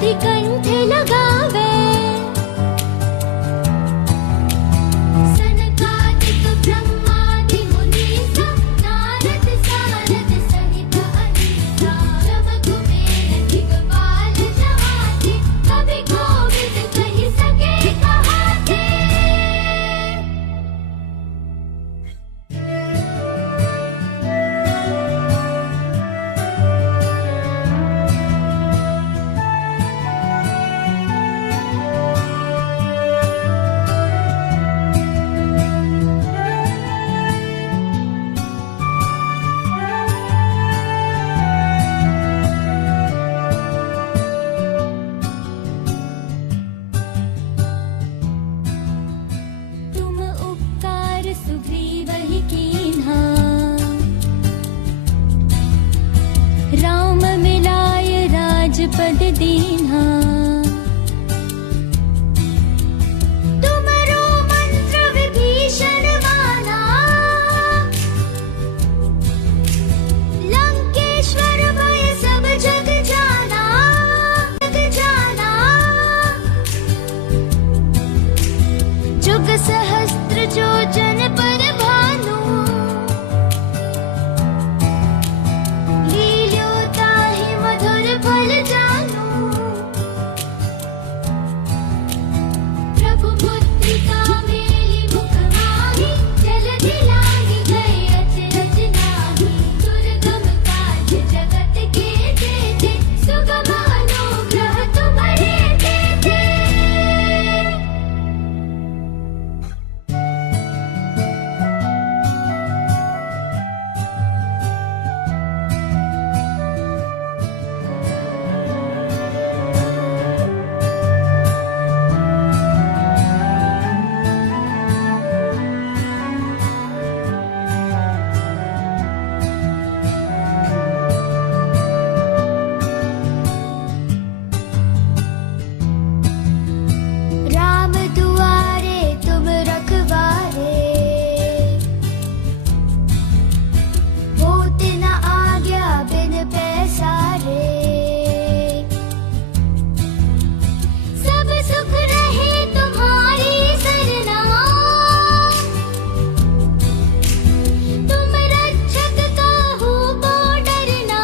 बुद्धि कंठ लगावे। सनकादिक ब्रह्मादि मुनीसा नारद सारद सहित अनीसा। जब कुबेर दिगपाल जहाते कवि कोविद कहि सके कहाते। तुम उपकार सुग्रीव ही कीन्हा। राम मिलाय राजपद दीन्हा। तुमरो मंत्र विभीषण माना। लंकेश्वर भय सब जग जाना। जग जाना। जुग सहस्त्र जो जन पर भानु। लील्यो ताहि मधुर फल जानू। प्रभु मुद्रिका मेलि मुख माहि। जलधि लांघि गए अचरज नाहि। दुर्गम काज जगत के जेते। सुगम अनुग्रह तुम्हरे तेते। राम दुआरे तुम रखवारे। होत न आज्ञा बिन पैसारे। सब सुख रहे तुम्हारी सरना। तुम रक्षक काहू को डरना।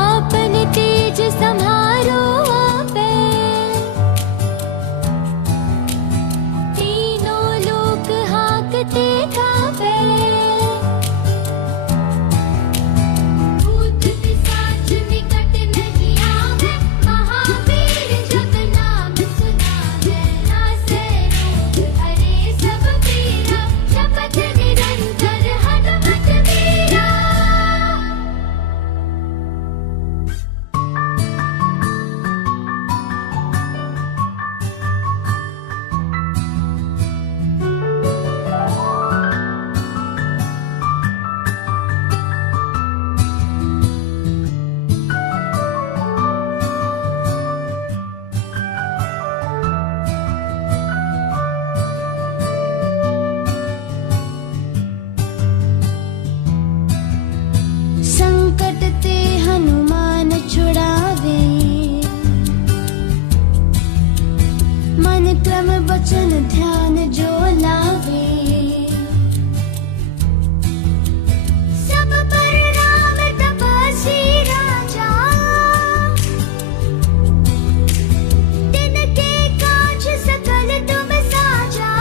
आपन तेज सम्हारो आपे। तीनों लोक हाकते कापे। भूत पिशाच निकट नहीं आवे। महावीर जब नाम सुनावे। नासे रोग हरे सब पीरा। जपत निरंतर हनुमत वीरा। संकट ते हनुमान छुड़ावे। मन क्रम वचन ध्यान जो लावे। सब पर राम तपस्वी राजा। तिनके काज सकल तुम साजा।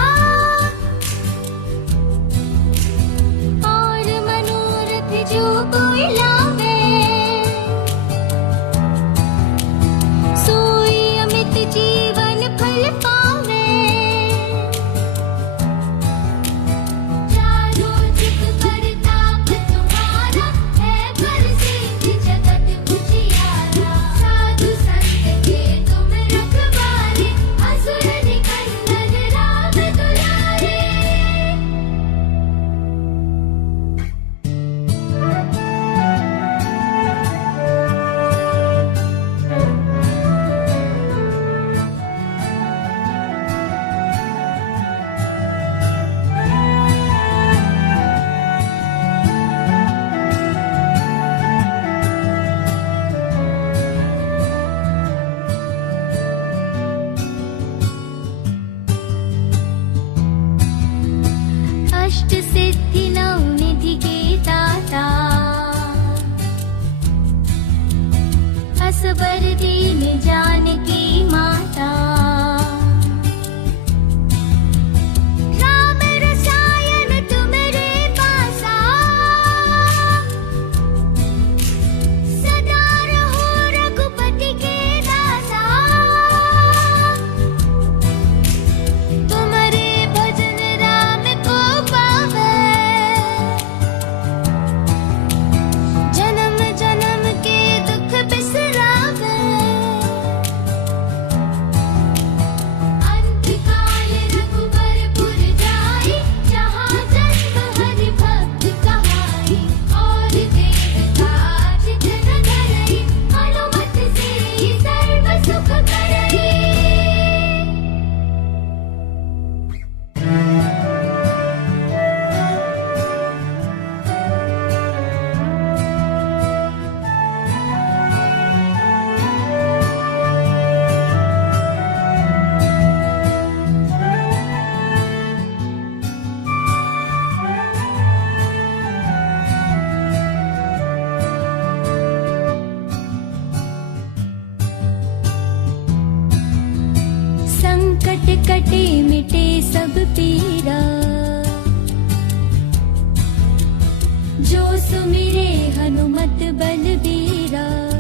और मनोरथ जो कोई लावे। सोई अमित जीवन फल पावे। संकट कटे मिटे सब पीरा, जो सुमिरे हनुमत बलबीरा।